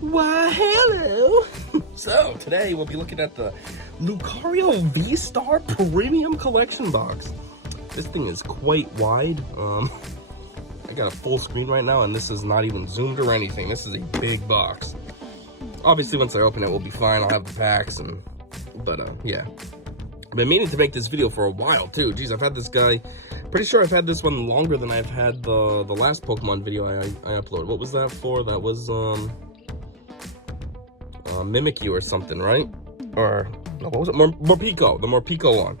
Why, hello! So, today we'll be looking at the Lucario VStar Premium Collection Box. This thing is quite wide. I got a full screen right now, and this is not even zoomed or anything. This is a big box. Obviously, once I open it, we'll be fine. I'll have the packs, but yeah. I've been meaning to make this video for a while, too. Geez, I've had this guy... Pretty sure I've had this one longer than I've had the last Pokemon video I uploaded. What was that for? That was, Mimikyu or something, right? Or, no, what was it? Morpeko, the Morpeko one.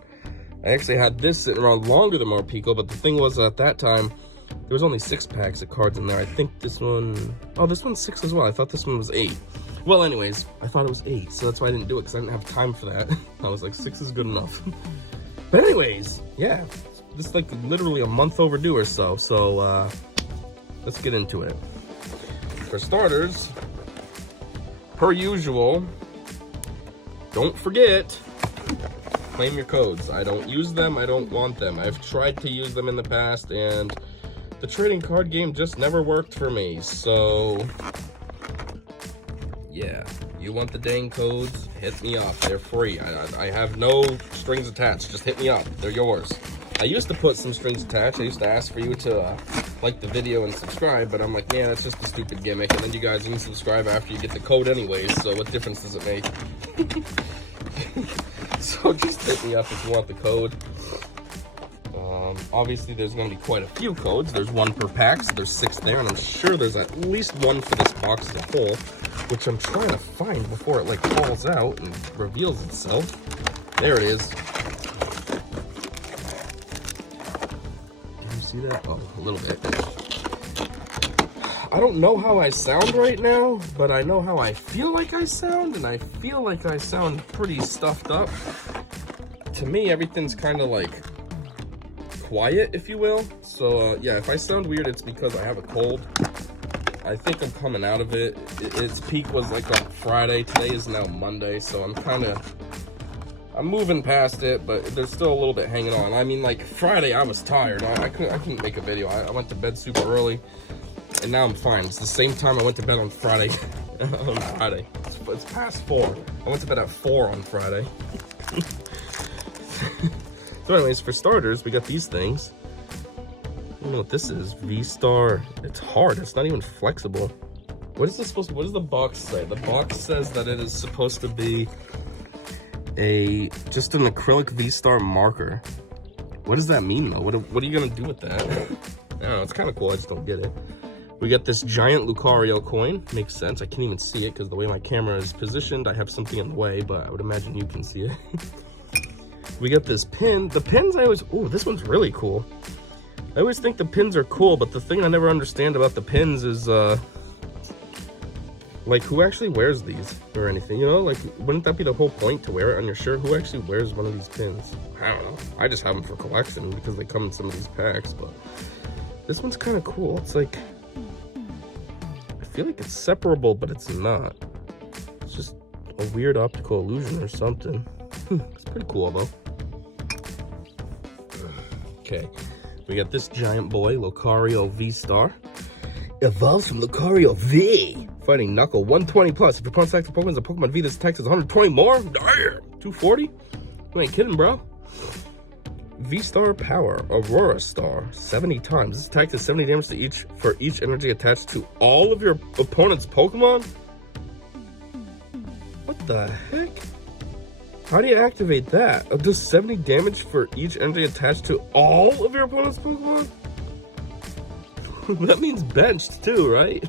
I actually had this sitting around longer than Morpeko, but the thing was, at that time, there was only 6 packs of cards in there. I think this one... Oh, this one's 6 as well. I thought this one was 8. Well, anyways, I thought it was 8, so that's why I didn't do it, because I didn't have time for that. I was like, 6 is good enough. But anyways, yeah. This is like literally a month overdue or so, let's get into it. For starters, per usual, don't forget, claim your codes. I don't use them, I don't want them. I've tried to use them in the past, and the trading card game just never worked for me, so yeah. You want the dang codes, hit me up. They're free. I have no strings attached. Just hit me up. They're yours. I used to put some strings attached. I used to ask for you to like the video and subscribe, but I'm like, yeah, that's just a stupid gimmick. And then you guys can subscribe after you get the code anyways, so what difference does it make? So just hit me up if you want the code. Obviously, there's going to be quite a few codes. There's 1 per pack, so there's 6 there, and I'm sure there's at least 1 for this box as a whole, which I'm trying to find before it like falls out and reveals itself. There it is. Can you see that? Oh, a little bit. I don't know how I sound right now, but I know how I feel like I sound, and I feel like I sound pretty stuffed up. To me, everything's kind of like quiet, if you will. So yeah, if I sound weird, it's because I have a cold. I think I'm coming out of it. Its peak was like on Friday. Today is now Monday, so I'm moving past it, but there's still a little bit hanging on. I mean, like Friday, I was tired. I couldn't make a video. I went to bed super early, and now I'm fine. It's the same time I went to bed on Friday. On Friday, it's past 4. I went to bed at 4 on Friday. So anyways, for starters, we got these things. I don't know what this is. VStar. It's hard. It's not even flexible. What is this supposed to... What does the box say? The box says that it is supposed to be just an acrylic VStar marker. What does that mean, though? What are you going to do with that? I don't know. It's kind of cool. I just don't get it. We got this giant Lucario coin. Makes sense. I can't even see it because the way my camera is positioned, I have something in the way, but I would imagine you can see it. We got this pin. The pins I always... Oh, this one's really cool. I always think the pins are cool, but the thing I never understand about the pins is, like, who actually wears these or anything, you know? Like, wouldn't that be the whole point, to wear it on your shirt? Who actually wears one of these pins? I don't know. I just have them for collection because they come in some of these packs, but this one's kind of cool. It's like... I feel like it's separable, but it's not. It's just a weird optical illusion or something. It's pretty cool, though. Okay, we got this giant boy, Lucario VStar. Evolves from Lucario V. Fighting Knuckle, 120 plus. If your opponent's active Pokemon is a Pokemon V, this attack is 120 more? Damn! 240? You ain't kidding, bro. VStar Power, Aurora Star, 70 times. This attack does 70 damage for each energy attached to all of your opponent's Pokemon? What the heck? How do you activate that? It does 70 damage for each energy attached to all of your opponent's Pokemon? That means benched too, right?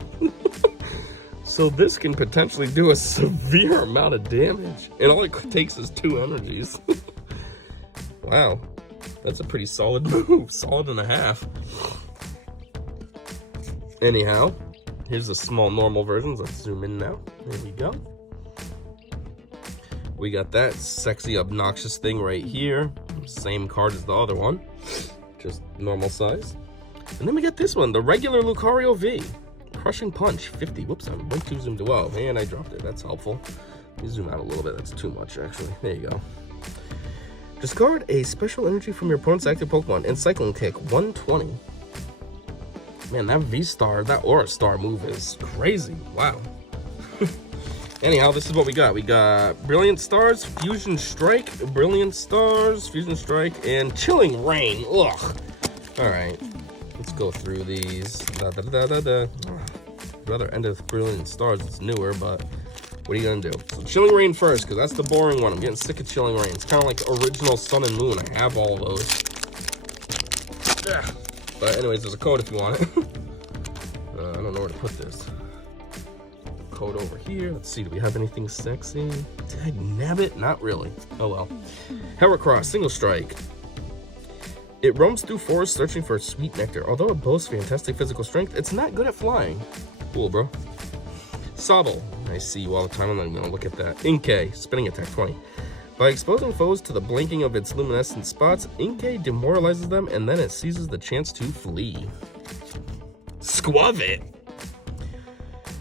So this can potentially do a severe amount of damage. And all it takes is 2 energies. Wow. That's a pretty solid move. Solid and a half. Anyhow, here's a small normal version. Let's zoom in now. There we go. We got that sexy, obnoxious thing right here. Same card as the other one, just normal size. And then we got this one, the regular Lucario V. Crushing Punch, 50. Whoops, I'm way too zoomed. Whoa, and I dropped it. That's helpful. Let me zoom out a little bit. That's too much, actually. There you go. Discard a special energy from your opponent's active Pokemon and Cyclone Kick, 120. Man, that V-Star, that Aura Star move is crazy. Wow. Anyhow, this is what we got. We got Brilliant Stars, Fusion Strike, Brilliant Stars, Fusion Strike, and Chilling Rain. Ugh. Alright. Let's go through these. I'd rather end it with Brilliant Stars. It's newer, but what are you gonna do? So Chilling Rain first, because that's the boring one. I'm getting sick of Chilling Rain. It's kind of like original Sun and Moon. I have all of those. Ugh. But anyways, there's a code if you want it. I don't know where to put this. Code over here. Let's see, do we have anything sexy? Dagnabbit? Not really. Oh well. Heracross, Single Strike. It roams through forests searching for sweet nectar. Although it boasts fantastic physical strength, it's not good at flying. Cool, bro. Sobble. I see you all the time. I'm not even gonna look at that. Inkay, spinning attack 20. By exposing foes to the blinking of its luminescent spots, Inkay demoralizes them and then it seizes the chance to flee. Squavit.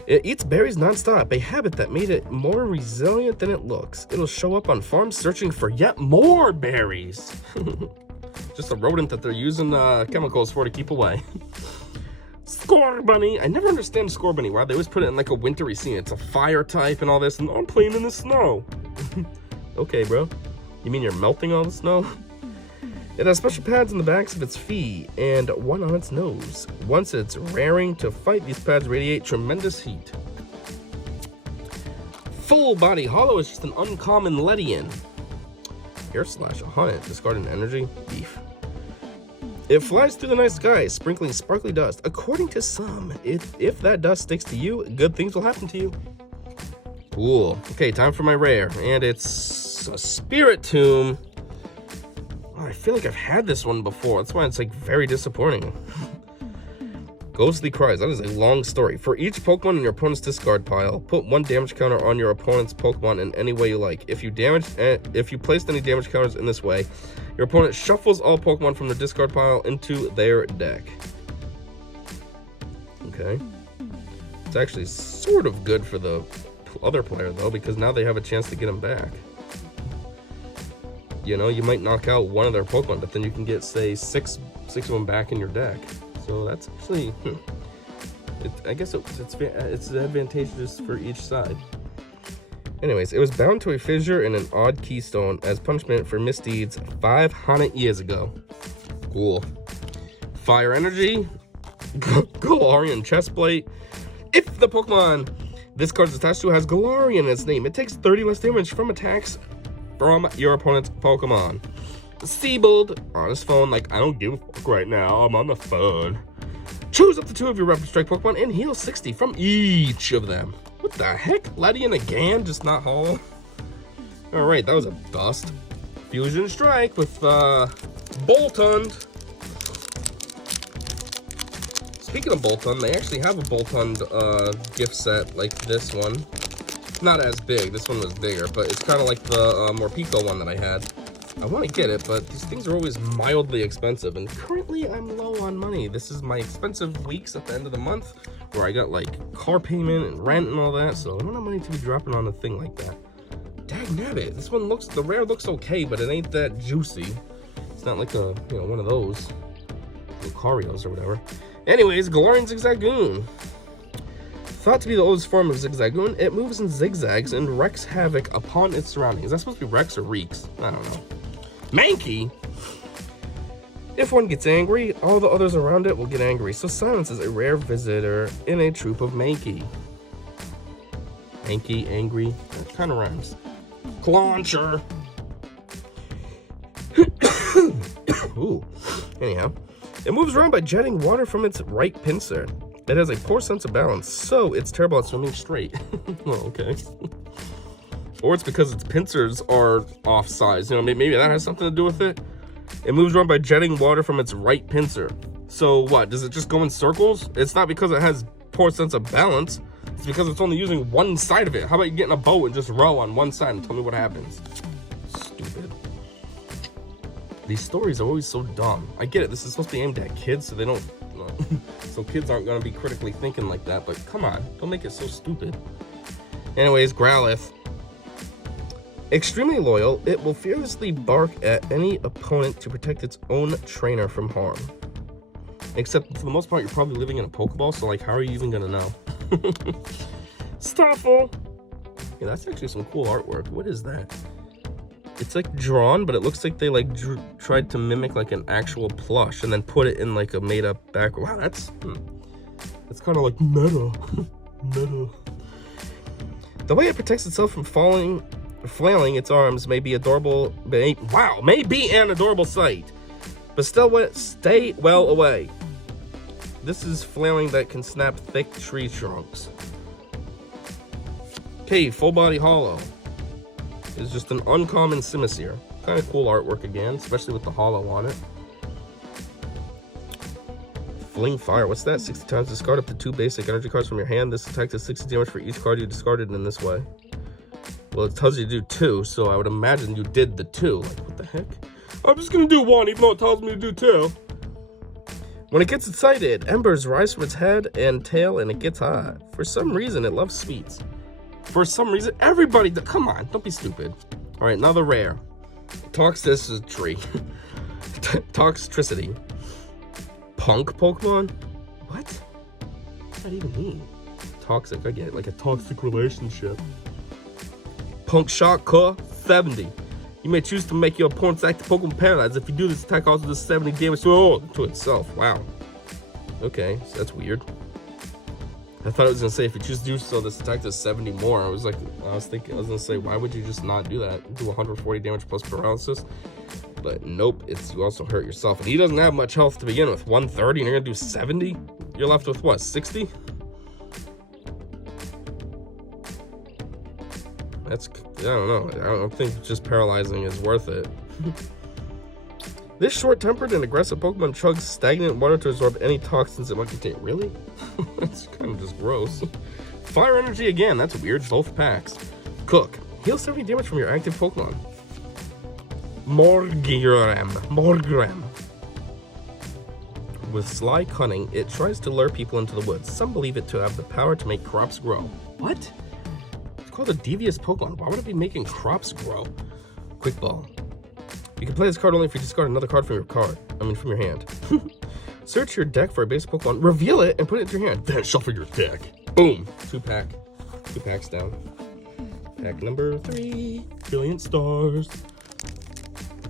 It eats berries non-stop, a habit that made it more resilient than it looks. It'll show up on farms searching for yet more berries. Just a rodent that they're using chemicals for to keep away. Scorbunny. I never understand Scorbunny. Why they always put it in like a wintry scene. It's a fire type and all this, and I'm playing in the snow. Okay, bro. You mean you're melting all the snow? It has special pads on the backs of its feet and one on its nose. Once it's raring to fight, these pads radiate tremendous heat. Full Body Hollow is just an uncommon Ledian. Air Slash, a hunt, discarding energy, beef. It flies through the night sky, sprinkling sparkly dust. According to some, if that dust sticks to you, good things will happen to you. Cool. Okay, time for my rare, and it's a Spirit Tomb. Oh, I feel like I've had this one before. That's why it's like very disappointing. Ghostly Cries. That is a long story. For each Pokemon in your opponent's discard pile, put 1 damage counter on your opponent's Pokemon in any way you like. If you placed any damage counters in this way, your opponent shuffles all Pokemon from their discard pile into their deck. Okay. It's actually sort of good for the other player though, because now they have a chance to get them back. You know, you might knock out one of their Pokemon, but then you can get, say, six of them back in your deck. So that's actually, I guess it's advantageous for each side. Anyways, it was bound to a fissure in an odd keystone as punishment for misdeeds 500 years ago. Cool. Fire Energy, Galarian Chestplate. If the Pokemon this card is attached to has Galarian in its name, it takes 30 less damage from attacks from your opponent's Pokemon. Seabold on his phone, like, I don't give a fuck right now, I'm on the phone. Choose up to 2 of your Rapid Strike Pokemon and heal 60 from each of them. What the heck? Ledian again, just not Hollow. Alright, that was a bust. Fusion Strike with Boltund. Speaking of Boltund, they actually have a Boltund gift set like this one. Not as big, this one was bigger, but it's kind of like the Morpeko one that I had. I want to get it, but these things are always mildly expensive, and currently I'm low on money. This is my expensive weeks at the end of the month, where I got like car payment and rent and all that, so I don't have money to be dropping on a thing like that. Dagnabbit, this one looks, the rare looks okay, but it ain't that juicy. It's not like a, you know, one of those Lucarios or whatever. Anyways, Galarian Zigzagoon. Thought to be the oldest form of Zigzagoon, it moves in zigzags and wreaks havoc upon its surroundings. Is that supposed to be Rex or Reeks? I don't know. Mankey! If one gets angry, all the others around it will get angry, so silence is a rare visitor in a troop of Mankey. Mankey, angry, that kind of rhymes. Clauncher! Ooh. Anyhow, it moves around by jetting water from its right pincer. It has a poor sense of balance, so it's terrible at swimming straight. Well, okay. Or it's because its pincers are off size. You know, maybe that has something to do with it. It moves around by jetting water from its right pincer. So what, does it just go in circles? It's not because it has poor sense of balance. It's because it's only using one side of it. How about you get in a boat and just row on one side and tell me what happens? Stupid. These stories are always so dumb. I get it, this is supposed to be aimed at kids, so they don't... so kids aren't going to be critically thinking like that, but come on, don't make it so stupid. Anyways, Growlithe. Extremely loyal, it will fearlessly bark at any opponent to protect its own trainer from harm. Except, for the most part, you're probably living in a Pokeball, so, like, how are you even going to know? Stuffle. Yeah, that's actually some cool artwork. What is that? It's like drawn, but it looks like they like tried to mimic like an actual plush and then put it in like a made-up background. Wow, that's kind of like meta. Meta. The way it protects itself from flailing its arms may be adorable. May be an adorable sight, but still stay well away. This is flailing that can snap thick tree trunks. Okay, full body hollow. It's just an uncommon Simisear. Kind of cool artwork again, especially with the hollow on it. Fling Fire, what's that? 60 times. Discard up to 2 basic energy cards from your hand. This attack does 60 damage for each card you discarded in this way. Well, it tells you to do 2, so I would imagine you did the 2. Like, what the heck? I'm just gonna do 1, even though it tells me to do 2. When it gets excited, embers rise from its head and tail, and it gets hot. For some reason, it loves sweets. For some reason, everybody, come on, don't be stupid. All right, another rare. Toxicity. Toxicity. Punk Pokemon? What? What does that even mean? Toxic, I get it, like a toxic relationship. Punk Shock 70. You may choose to make your opponent's active Pokemon paralyzed. If you do, this attack also does 70 damage to itself. Wow. Okay, so that's weird. I thought it was gonna say if you choose to do so, this attack does 70 more. I was gonna say, why would you just not do that? Do 140 damage plus paralysis? But nope, you also hurt yourself. And he doesn't have much health to begin with. 130, and you're gonna do 70? You're left with what, 60? I don't know. I don't think just paralyzing is worth it. This short-tempered and aggressive Pokemon chugs stagnant water to absorb any toxins it might contain. Really? That's kind of just gross. Fire Energy again. That's weird. Both packs. Cook. Heal 70 damage from your active Pokemon. Morgrem. With sly cunning, it tries to lure people into the woods. Some believe it to have the power to make crops grow. What? It's called a devious Pokemon. Why would it be making crops grow? Quick Ball. You can play this card only if you discard another card from your hand. Search your deck for a base Pokemon, reveal it, and put it into your hand. Then shuffle your deck. Boom. 2 packs down. Pack number 3. Brilliant Stars.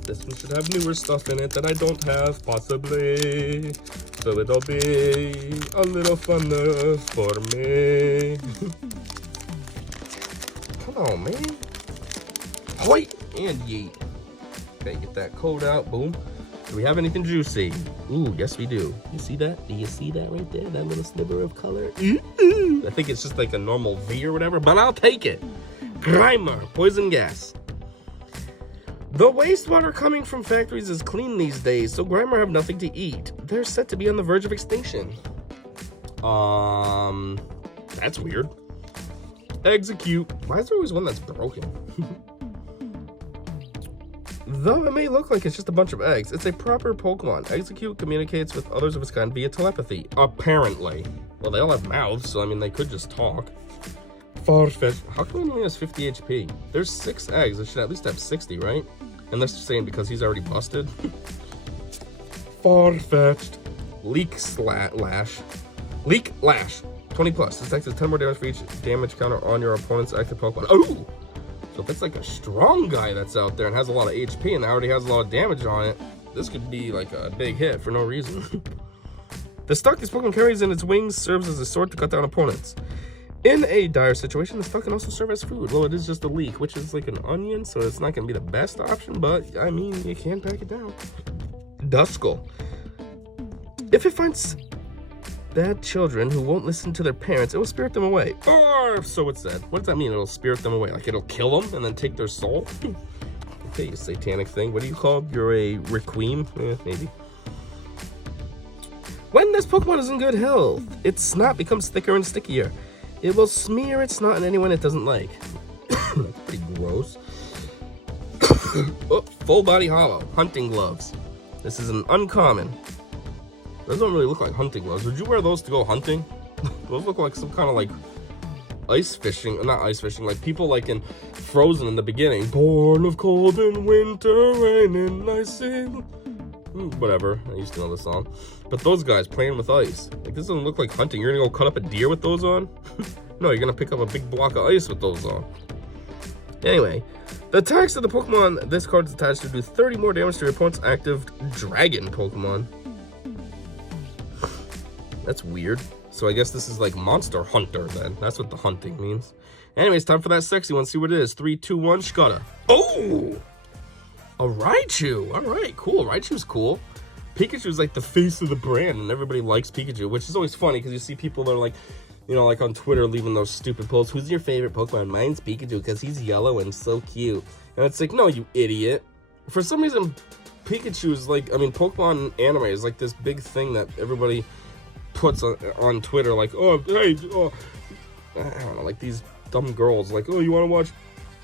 This one should have newer stuff in it that I don't have, possibly. So it'll be a little funner for me. Come on, man. Hoi and yeet. Okay, get that code out. Boom. Do we have anything juicy? Ooh, yes we do. You see that? Do you see that right there? That little sliver of color? I think it's just like a normal V or whatever, but I'll take it. Grimer, poison gas. The wastewater coming from factories is clean these days, so Grimer have nothing to eat. They're set to be on the verge of extinction. That's weird. Execute. Why is there always one that's broken? Though it may look like it's just a bunch of eggs, it's a proper Pokemon. Execute communicates with others of its kind via telepathy. Apparently. Well, they all have mouths, so I mean, they could just talk. Farfetch'd. How come he only has 50 HP? There's 6 eggs. It should at least have 60, right? Unless you're saying because he's already busted. Farfetch'd. Leak Lash. 20 plus. This attack does 10 more damage for each damage counter on your opponent's active Pokemon. Oh! So if it's like a strong guy that's out there and has a lot of HP and already has a lot of damage on it, this could be like a big hit for no reason. The stock this Pokemon carries in its wings serves as a sword to cut down opponents. In a dire situation, the stock can also serve as food. Well, it is just a leek, which is like an onion, so it's not going to be the best option, but I mean, you can pack it down. Duskull. If it finds bad children who won't listen to their parents, it will spirit them away. Or so it said. What does that mean? It'll spirit them away? Like it'll kill them and then take their soul? Okay, you satanic thing. What do you call it? You're a requiem? Maybe. When this Pokemon is in good health, its snot becomes thicker and stickier. It will smear its snot on anyone it doesn't like. That's pretty gross. Oh, full body hollow. Hunting gloves. This is an uncommon. Those don't really look like hunting gloves. Would you wear those to go hunting? Those look like some kind of like ice fishing. Not ice fishing. Like people like in Frozen in the beginning. Born of cold and winter, rain and ice in... Whatever. I used to know the song. But those guys playing with ice. Like this doesn't look like hunting. You're gonna go cut up a deer with those on? No, you're gonna pick up a big block of ice with those on. Anyway, the attacks of the Pokemon this card is attached to do 30 more damage to your opponent's active Dragon Pokemon. That's weird. So I guess this is like Monster Hunter then. That's what the hunting means. Anyways, time for that sexy one. See what it is. 3, 2, 1, Shkata. Oh! A Raichu. Alright, cool. Raichu's cool. Pikachu's like the face of the brand, and everybody likes Pikachu, which is always funny because you see people that are like, you know, like on Twitter leaving those stupid posts. Who's your favorite Pokemon? Mine's Pikachu because he's yellow and so cute. And it's like, no, you idiot. For some reason, Pikachu is like, I mean, Pokemon anime is like this big thing that everybody puts on Twitter, like, oh, hey, oh, I don't know, like these dumb girls, like, oh, you want to watch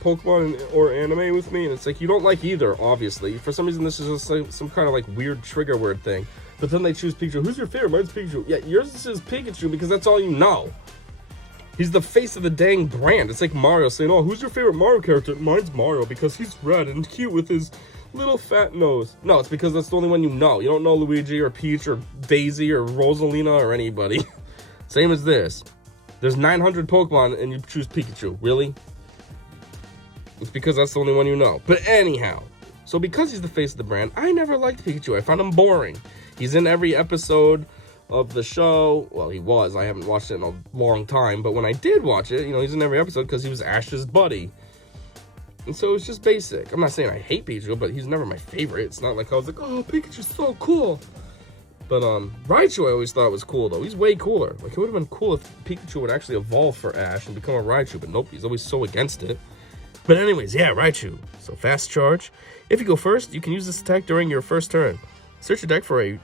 Pokemon or anime with me? And it's like, you don't like either, obviously. For some reason, this is just like some kind of like weird trigger word thing. But then they choose Pikachu. Who's your favorite? Mine's Pikachu. Yeah, yours is Pikachu because that's all you know. He's the face of the dang brand. It's like Mario saying, oh, who's your favorite Mario character? Mine's Mario because he's red and cute with his little fat nose. No, it's because that's the only one you know. You don't know Luigi or Peach or Daisy or Rosalina or anybody. Same as this. There's 900 Pokemon and you choose Pikachu. Really? It's because that's the only one you know. But anyhow, so because he's the face of the brand, I never liked Pikachu. I found him boring. He's in every episode of the show. Well, he was. I haven't watched it in a long time. But when I did watch it, you know, he's in every episode because he was Ash's buddy. And so it's just basic. I'm not saying I hate Pikachu, but he's never my favorite. It's not like I was like, oh, Pikachu's so cool. But Raichu I always thought was cool, though. He's way cooler. Like, it would have been cool if Pikachu would actually evolve for Ash and become a Raichu. But nope, he's always so against it. But anyways, yeah, Raichu. So fast charge. If you go first, you can use this attack during your first turn. Search your deck for a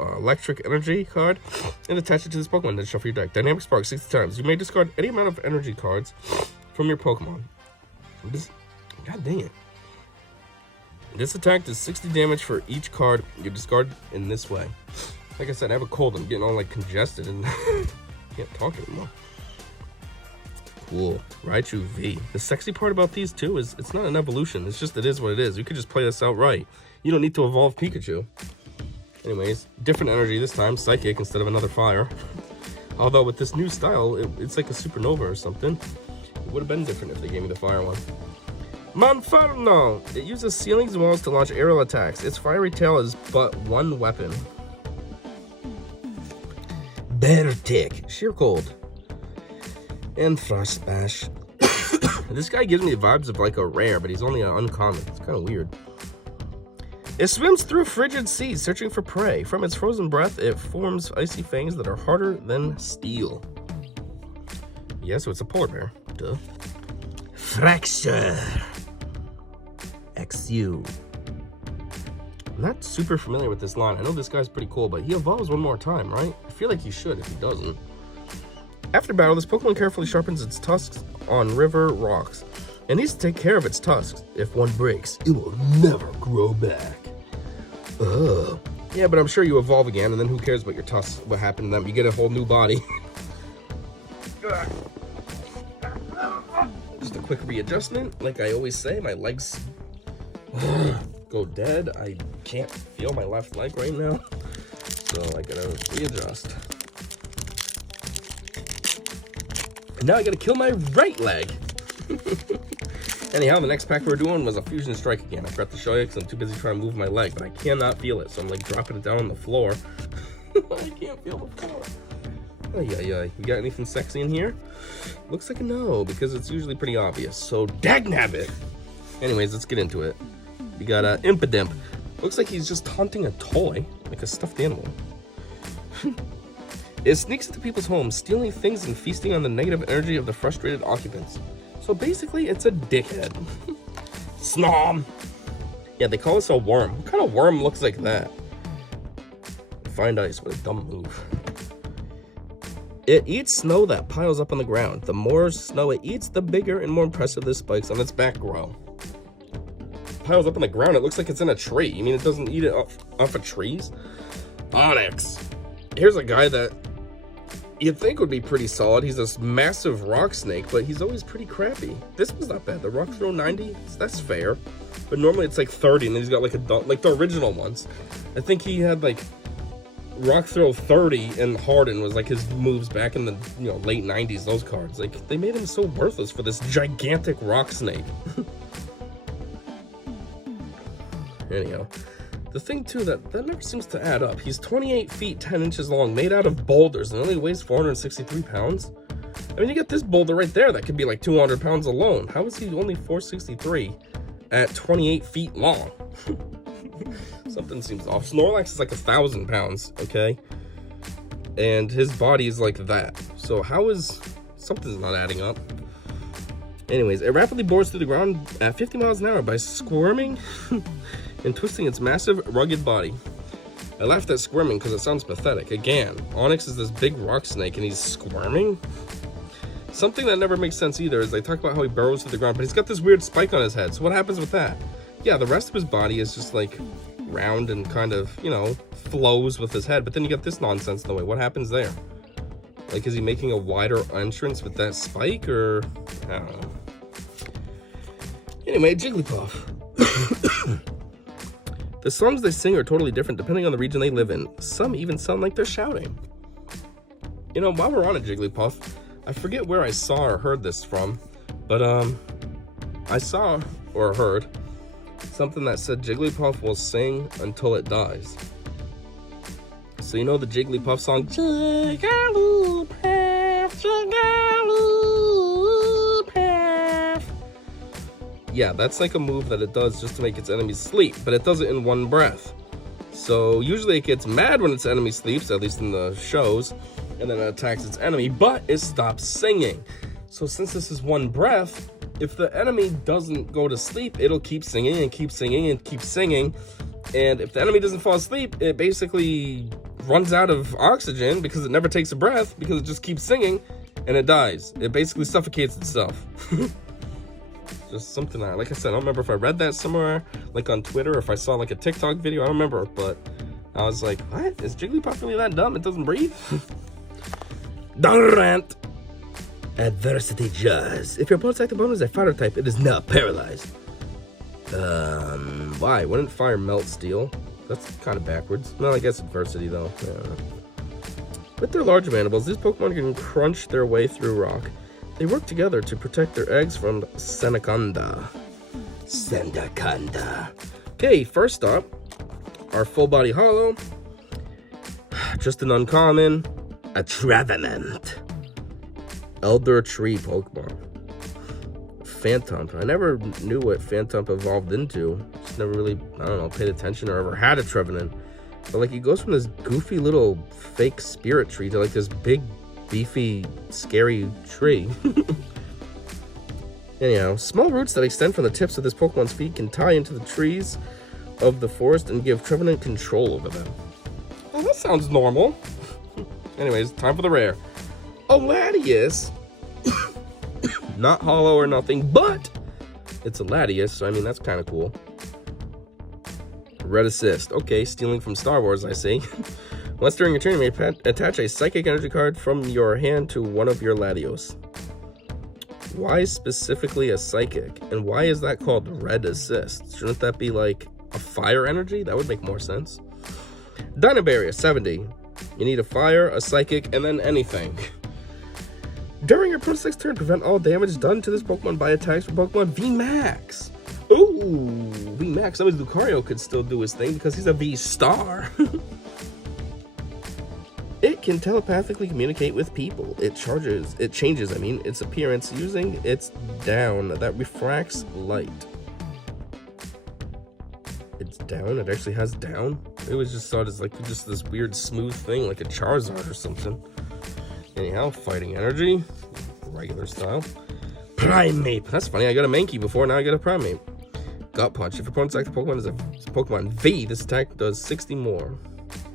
electric energy card and attach it to this Pokemon. Then shuffle your deck. Dynamic Spark 60 times. You may discard any amount of energy cards from your Pokemon. God dang it. This attack does 60 damage for each card you discard in this way. Like I said, I have a cold. I'm getting all like congested and can't talk anymore. Cool. Raichu V. The sexy part about these two is it's not an evolution. It's just it is what it is. You could just play this outright. You don't need to evolve Pikachu. Anyways, different energy this time. Psychic instead of another fire. Although with this new style, it's like a supernova or something. It would have been different if they gave me the fire one. Monferno! It uses ceilings and walls to launch aerial attacks. Its fiery tail is but one weapon. Beartic. Sheer Cold. And Frost Bash. This guy gives me the vibes of like a rare, but he's only an uncommon. It's kind of weird. It swims through frigid seas, searching for prey. From its frozen breath, it forms icy fangs that are harder than steel. Yeah, so it's a polar bear. Duh. Fracture. XU. I'm not super familiar with this line. I know this guy's pretty cool, but he evolves one more time, right? I feel like he should if he doesn't. After battle, this Pokemon carefully sharpens its tusks on river rocks. It needs to take care of its tusks. If one breaks, it will never grow back. Ugh. Yeah, but I'm sure you evolve again, and then who cares about your tusks, what happened to them? You get a whole new body. Just a quick readjustment. Like I always say, my legs go dead. I can't feel my left leg right now. So I gotta readjust. And now I gotta kill my right leg. Anyhow, the next pack we're doing was a Fusion Strike again. I forgot to show you because I'm too busy trying to move my leg, but I cannot feel it. So I'm like dropping it down on the floor. I can't feel the floor. Ay. You got anything sexy in here? Looks like a no, because it's usually pretty obvious. So dagnabbit. Anyways, let's get into it. We got Impidimp. Looks like he's just hunting a toy, like a stuffed animal. It sneaks into people's homes, stealing things and feasting on the negative energy of the frustrated occupants. So basically, it's a dickhead. Snom. Yeah, they call this a worm. What kind of worm looks like that? Find ice, what a dumb move. It eats snow that piles up on the ground. The more snow it eats, the bigger and more impressive the spikes on its back grow. Piles up on the ground, it looks like it's in a tree. You mean it doesn't eat it off of trees? Onyx. Here's a guy that you'd think would be pretty solid. He's this massive rock snake, but he's always pretty crappy. This one's not bad. The rock throw 90, that's fair. But normally it's like 30, and then he's got like the original ones. I think he had like Rock Throw 30 and Harden was like his moves back in the late 90s. Those cards, like, they made him so worthless for this gigantic rock snake. Anyhow, the thing too that never seems to add up. He's 28 feet 10 inches long, made out of boulders, and only weighs 463 pounds. I mean, you get this boulder right there that could be like 200 pounds alone. How is he only 463 at 28 feet long? Something seems off. Snorlax is like 1,000 pounds, okay? And his body is like that. So how is... something's not adding up. Anyways, it rapidly bores through the ground at 50 miles an hour by squirming and twisting its massive, rugged body. I laughed at squirming because it sounds pathetic. Again, Onix is this big rock snake and he's squirming? Something that never makes sense either is they talk about how he burrows through the ground, but he's got this weird spike on his head. So what happens with that? Yeah, the rest of his body is just like round and kind of, flows with his head. But then you got this nonsense in the way. What happens there? Like, is he making a wider entrance with that spike, or... I don't know. Anyway, Jigglypuff. The songs they sing are totally different depending on the region they live in. Some even sound like they're shouting. While we're on a Jigglypuff, I forget where I saw or heard this from, but I saw or heard something that said Jigglypuff will sing until it dies. So the Jigglypuff song, Jigglypuff, Jigglypuff. Yeah, that's like a move that it does just to make its enemies sleep, but it does it in one breath. So usually it gets mad when its enemy sleeps, at least in the shows, and then it attacks its enemy, but it stops singing. So since this is one breath, if the enemy doesn't go to sleep, it'll keep singing and keep singing and keep singing. And if the enemy doesn't fall asleep, it basically runs out of oxygen because it never takes a breath, because it just keeps singing, and it dies. It basically suffocates itself. Just something like I said, I don't remember if I read that somewhere, like on Twitter, or if I saw like a TikTok video, I don't remember, but I was like, what? Is Jigglypuff really that dumb? It doesn't breathe? Rant. Adversity Jaws. If your opponent's active bonus is a fire type, it is now paralyzed. Why? Wouldn't fire melt steel? That's kind of backwards. Well, I guess adversity though. Yeah. With their larger mandibles, these Pokemon can crunch their way through rock. They work together to protect their eggs from Sandaconda. Okay, first up, our full body hollow. Just an uncommon, a Trevenant. Elder Tree Pokemon. Phantom. I never knew what Phantom evolved into. Just never really, paid attention or ever had a Trevenant. But like, he goes from this goofy little fake spirit tree to like this big, beefy, scary tree. Anyhow, small roots that extend from the tips of this Pokemon's feet can tie into the trees of the forest and give Trevenant control over them. Well, that sounds normal. Anyways, time for the rare. A Latias. Not hollow or nothing, but it's a Latias, so I mean, that's kind of cool. Red Assist. Okay, stealing from Star Wars, I see. Once during your turn, you may attach a Psychic Energy card from your hand to one of your Latios. Why specifically a Psychic? And why is that called Red Assist? Shouldn't that be like a Fire Energy? That would make more sense. Dino Barrier, 70. You need a Fire, a Psychic, and then anything. During your opponent's next turn, prevent all damage done to this Pokemon by attacks from Pokemon VMAX. Ooh, VMAX. That means Lucario could still do his thing because he's a V-Star. It can telepathically communicate with people. It changes its appearance using its down that refracts light. It's down? It actually has down? It was just thought as like just this weird smooth thing, like a Charizard or something. Anyhow, Fighting Energy, regular style. Primeape. That's funny, I got a Mankey before, now I got a Primeape. Gut Punch. If your opponent's active Pokemon is a Pokemon V, this attack does 60 more.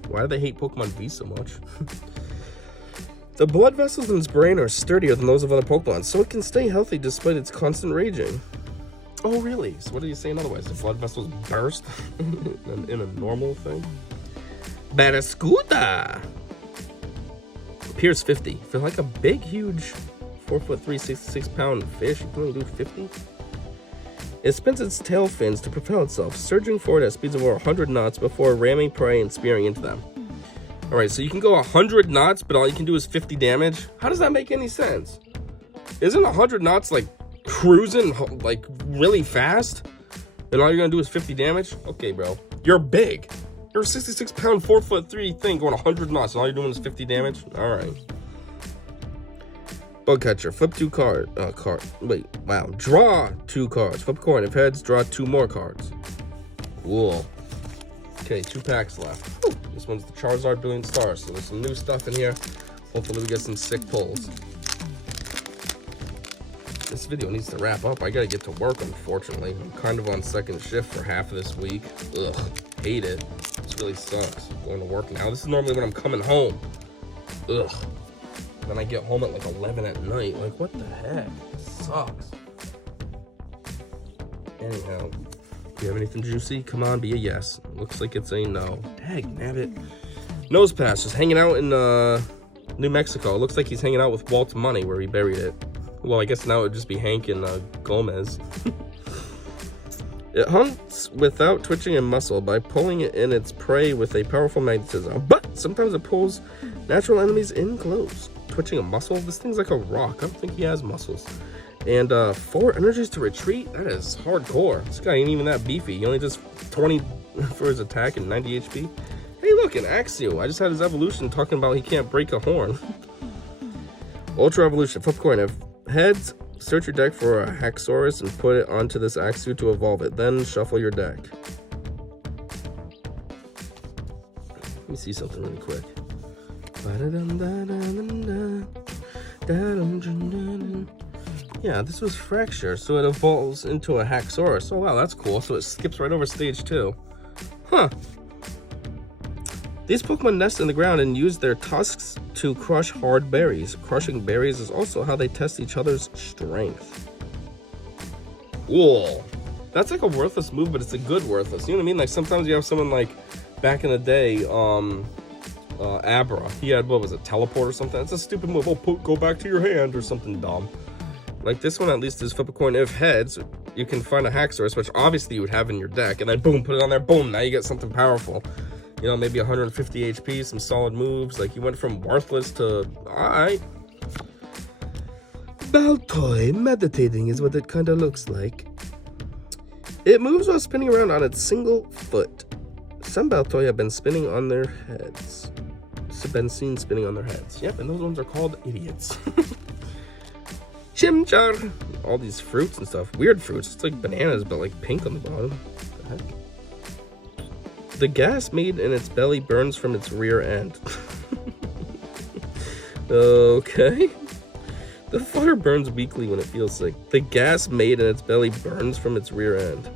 Why do they hate Pokemon V so much? The blood vessels in its brain are sturdier than those of other Pokemon, so it can stay healthy despite its constant raging. Oh, really? So what are you saying otherwise? The blood vessels burst in a normal thing? Barraskewda! Appears 50. For like a big, huge 4'3", 66-pound fish, you can only do 50? It spins its tail fins to propel itself, surging forward at speeds of over 100 knots before ramming prey and spearing into them. All right, so you can go 100 knots, but all you can do is 50 damage. How does that make any sense? Isn't 100 knots like cruising like really fast? And all you're gonna do is 50 damage? Okay, bro. You're big. You're a 66-pound, 4'3" thing going 100 knots, and all you're doing is 50 damage? All right. Bug catcher. Flip 2 cards. Wait, wow. Draw 2 cards. Flip a coin. If heads, draw 2 more cards. Cool. Okay, 2 packs left. Woo. This one's the Charizard Brilliant Stars, so there's some new stuff in here. Hopefully we get some sick pulls. This video needs to wrap up. I gotta get to work, unfortunately. I'm kind of on second shift for half of this week. Ugh, hate it. This really sucks. Going to work now. This is normally when I'm coming home. Ugh. Then I get home at like 11 at night. Like, what the heck? This sucks. Anyhow, do you have anything juicy? Come on, be a yes. Looks like it's a no. Dang, nabbit. Nose Pass, just hanging out in New Mexico. It looks like he's hanging out with Walt's money where he buried it. Well, I guess now it would just be Hank and Gomez. It hunts without twitching a muscle by pulling it in its prey with a powerful magnetism. But sometimes it pulls natural enemies in close. Twitching a muscle? This thing's like a rock. I don't think he has muscles. And 4 energies to retreat? That is hardcore. This guy ain't even that beefy. He only does 20 for his attack and 90 HP. Hey, look, an Axio. I just had his evolution talking about he can't break a horn. Ultra Evolution. Flip coin. If heads, search your deck for a Haxorus and put it onto this Axio to evolve it. Then shuffle your deck. Let me see something really quick. Yeah, this was Fracture, so it evolves into a Haxorus. Oh wow, that's cool. So it skips right over stage 2. Huh. These Pokemon nest in the ground and use their tusks to crush hard berries. Crushing berries is also how they test each other's strength. Cool. That's like a worthless move, but it's a good worthless. You know what I mean? Like sometimes you have someone like back in the day, Abra. He had, what was it, teleport or something? That's a stupid move. Oh, go back to your hand or something dumb. Like this one at least is flip a coin. If heads, you can find a Haxorus, which obviously you would have in your deck, and then boom, put it on there, boom, now you get something powerful. You know, maybe 150 HP, some solid moves. Like you went from worthless to, alright. Baltoy, meditating is what it kind of looks like. It moves while spinning around on its single foot. Some Baltoy have been spinning on their heads. Been seen spinning on their heads. Yep, and those ones are called idiots. Chimchar. All these fruits and stuff. Weird fruits. It's like bananas, but like pink on the bottom. What the heck? The gas made in its belly burns from its rear end. Okay. The fire burns weakly when it feels sick. The gas made in its belly burns from its rear end.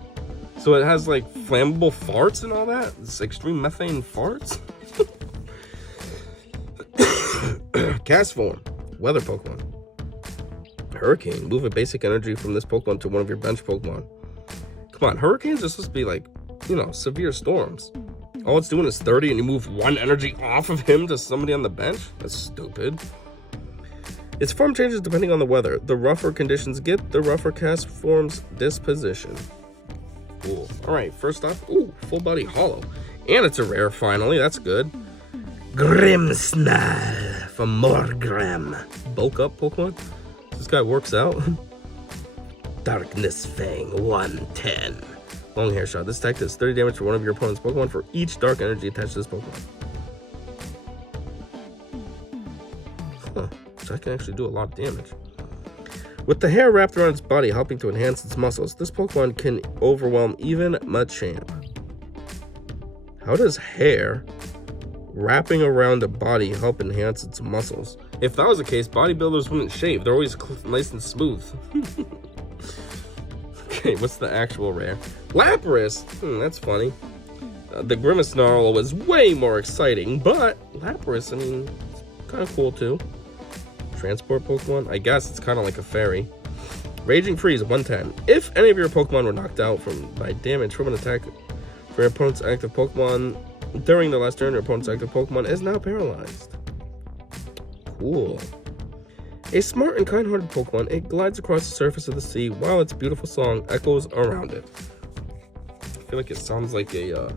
So it has like flammable farts and all that? It's extreme methane farts? Cast form. Weather Pokemon. Hurricane. Move a basic energy from this Pokemon to one of your bench Pokemon. Come on, hurricanes are supposed to be like, you know, severe storms. All it's doing is 30 and you move 1 energy off of him to somebody on the bench? That's stupid. Its form changes depending on the weather. The rougher conditions get, the rougher cast form's disposition. Cool. Alright, first off, ooh, full body hollow. And it's a rare finally, that's good. Grimmsnarl from Morgram. Bulk up Pokemon? This guy works out. Darkness Fang 110. Long hair shot. This attack does 30 damage for one of your opponent's Pokemon for each dark energy attached to this Pokemon. Huh. So I can actually do a lot of damage. With the hair wrapped around its body helping to enhance its muscles, this Pokemon can overwhelm even Machamp. How does hair wrapping around a body help enhance its muscles? If that was the case, bodybuilders wouldn't shave. They're always nice and smooth. Okay, what's the actual rare? Lapras! That's funny. The Grimmsnarl was way more exciting, but Lapras, I mean, it's kind of cool too. Transport Pokemon? I guess it's kind of like a fairy. Raging Freeze, 110. If any of your Pokemon were knocked out by damage from an attack for your opponent's active Pokemon during the last turn, your opponent's active Pokemon is now paralyzed. Cool. A smart and kind-hearted Pokemon, it glides across the surface of the sea while its beautiful song echoes around it. I feel like it sounds like a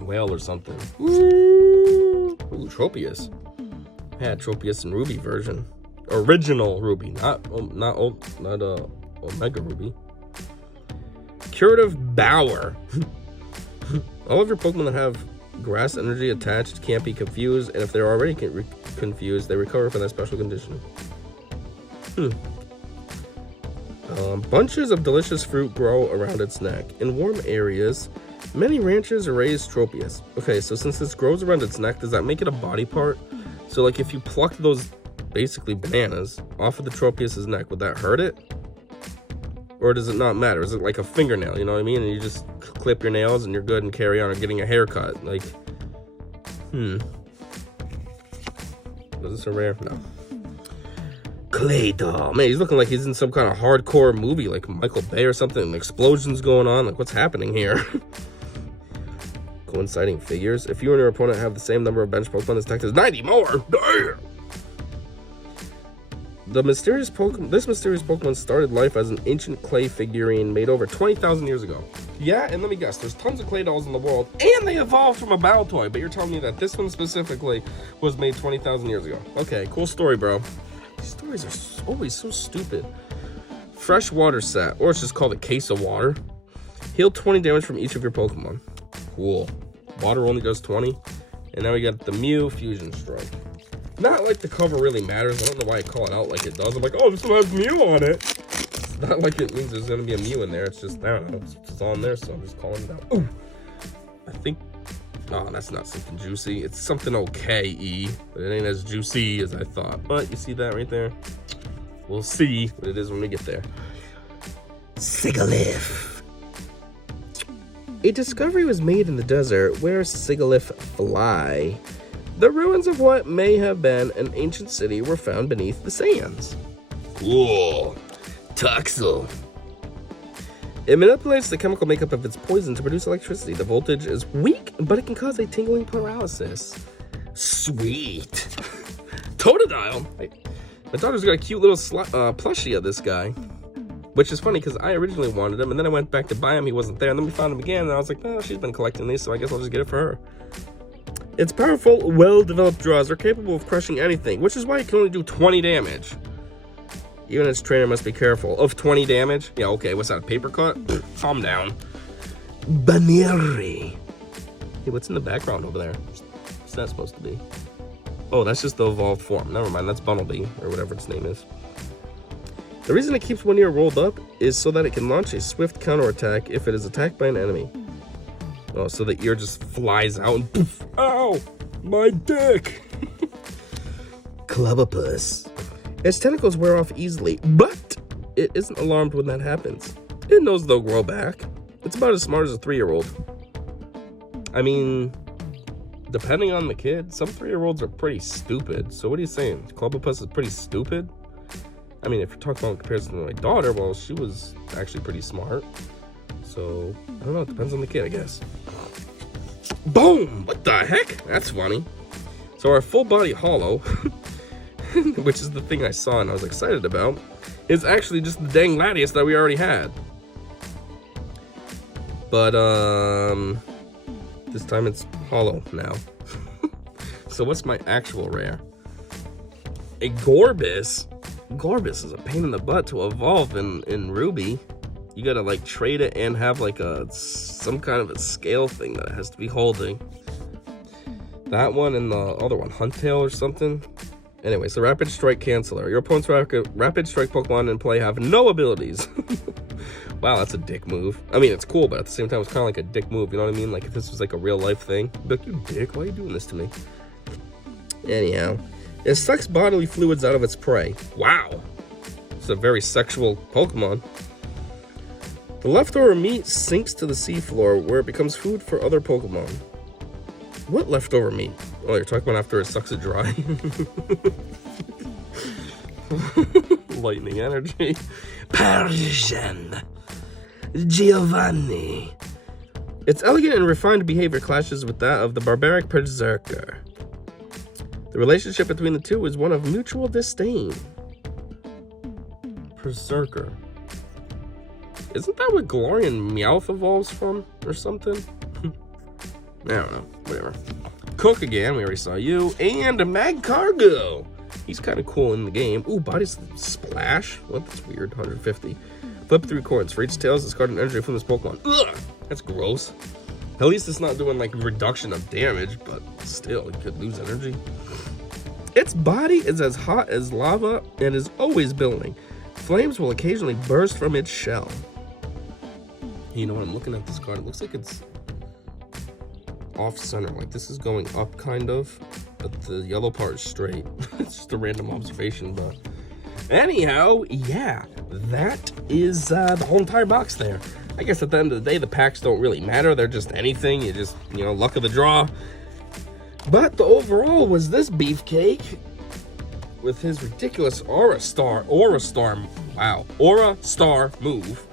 whale or something. Woo! Ooh, Tropius. I had Tropius and Ruby version. Original Ruby, not Omega Ruby. Curative Bower. All of your Pokemon that have grass energy attached can't be confused, and if they're already confused, they recover from that special condition. Bunches of delicious fruit grow around its neck. In warm areas, many ranchers raise Tropius. Okay, so since this grows around its neck, does that make it a body part? So like if you pluck those basically bananas off of the Tropius's neck, would that hurt it? Or does it not matter? Is it like a fingernail, you know what I mean? And you just clip your nails and you're good and carry on, or getting a haircut. Like, Was this a rare? No. Clay doll. Man, he's looking like he's in some kind of hardcore movie, like Michael Bay or something. Explosions going on. Like, what's happening here? Coinciding figures. If you and your opponent have the same number of bench Pokemon, this deck is 90 more. Damn! This mysterious Pokemon started life as an ancient clay figurine made over 20,000 years ago. Yeah, and let me guess, there's tons of clay dolls in the world, and they evolved from a battle toy, but you're telling me that this one specifically was made 20,000 years ago. Okay, cool story, bro. These stories are always so stupid. Fresh water set, or it's just called a case of water. Heal 20 damage from each of your Pokemon. Cool. Water only does 20. And now we got the Mew Fusion Strike. Not like the cover really matters. I don't know why I call it out like it does. I'm like, oh, this one has Mew on it. It's not like it means there's going to be a Mew in there. It's just, I don't know. It's on there, so I'm just calling it out. Ooh. I think, oh, that's not something juicy. It's something okay-y, but it ain't as juicy as I thought. But you see that right there? We'll see what it is when we get there. Sigalith. A discovery was made in the desert where Sigalith fly. The ruins of what may have been an ancient city were found beneath the sands. Cool. Toxel. It manipulates the chemical makeup of its poison to produce electricity. The voltage is weak, but it can cause a tingling paralysis. Sweet. Totodile. My daughter's got a cute little plushie of this guy. Which is funny because I originally wanted him, and then I went back to buy him. He wasn't there, and then we found him again, and I was like, oh, she's been collecting these, so I guess I'll just get it for her. Its powerful, well-developed draws are capable of crushing anything, which is why it can only do 20 damage. Even its trainer must be careful. Of 20 damage? Yeah, okay, what's that, a paper cut? Calm down. Baneri. Hey, what's in the background over there? What's that supposed to be? Oh, that's just the evolved form. Never mind, that's Bunnelby, or whatever its name is. The reason it keeps one ear rolled up is so that it can launch a swift counterattack if it is attacked by an enemy. Oh, so the ear just flies out and poof! Ow! My dick! Clubopus. Its tentacles wear off easily, but it isn't alarmed when that happens. It knows they'll grow back. It's about as smart as a 3-year-old. I mean, depending on the kid, some 3-year-olds are pretty stupid. So what are you saying? Clubopus is pretty stupid? I mean, if you're talking about in comparison to my daughter, well, she was actually pretty smart. So, I don't know, it depends on the kid, I guess. Boom! What the heck? That's funny. So our full body hollow, which is the thing I saw and I was excited about, is actually just the dang Latias that we already had. But, this time it's hollow now. So what's my actual rare? A Gorbis. Gorbis is a pain in the butt to evolve in Ruby. You gotta like trade it and have like some kind of a scale thing that it has to be holding. That one and the other one, Huntail or something. Anyway, so Rapid Strike Canceller. Your opponent's Rapid Strike Pokemon in play have no abilities. Wow, that's a dick move. I mean, it's cool, but at the same time, it's kind of like a dick move. You know what I mean? Like if this was like a real life thing. I'd be like, you dick, why are you doing this to me? Anyhow. It sucks bodily fluids out of its prey. Wow. It's a very sexual Pokemon. The leftover meat sinks to the seafloor where it becomes food for other Pokemon. What leftover meat? Oh, you're talking about after it sucks it dry? Lightning energy. Persian. Giovanni. Its elegant and refined behavior clashes with that of the barbaric Berserker. The relationship between the two is one of mutual disdain. Berserker. Isn't that what Galarian Meowth evolves from? Or something? I don't know. Whatever. Cook again, we already saw you, and a Mag Cargo. He's kind of cool in the game. Ooh, body splash. What? That's weird. 150. Flip 3 coins. For each tails, discard an energy from this Pokemon. Ugh, that's gross. At least it's not doing like reduction of damage, but still, it could lose energy. Its body is as hot as lava and is always building. Flames will occasionally burst from its shell. You know what? I'm looking at this card. It looks like it's off center. Like this is going up kind of, but the yellow part is straight. It's just a random observation, but anyhow, yeah, that is the whole entire box there. I guess at the end of the day, the packs don't really matter. They're just anything. You just, you know, luck of the draw. But the overall was this beefcake with his ridiculous Aura Star move.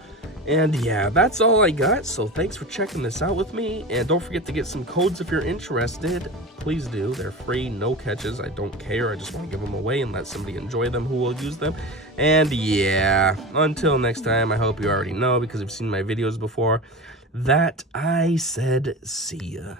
And yeah, that's all I got. So thanks for checking this out with me. And don't forget to get some codes if you're interested. Please do. They're free, no catches. I don't care. I just want to give them away and let somebody enjoy them who will use them. And yeah, until next time, I hope you already know because you've seen my videos before that I said see ya.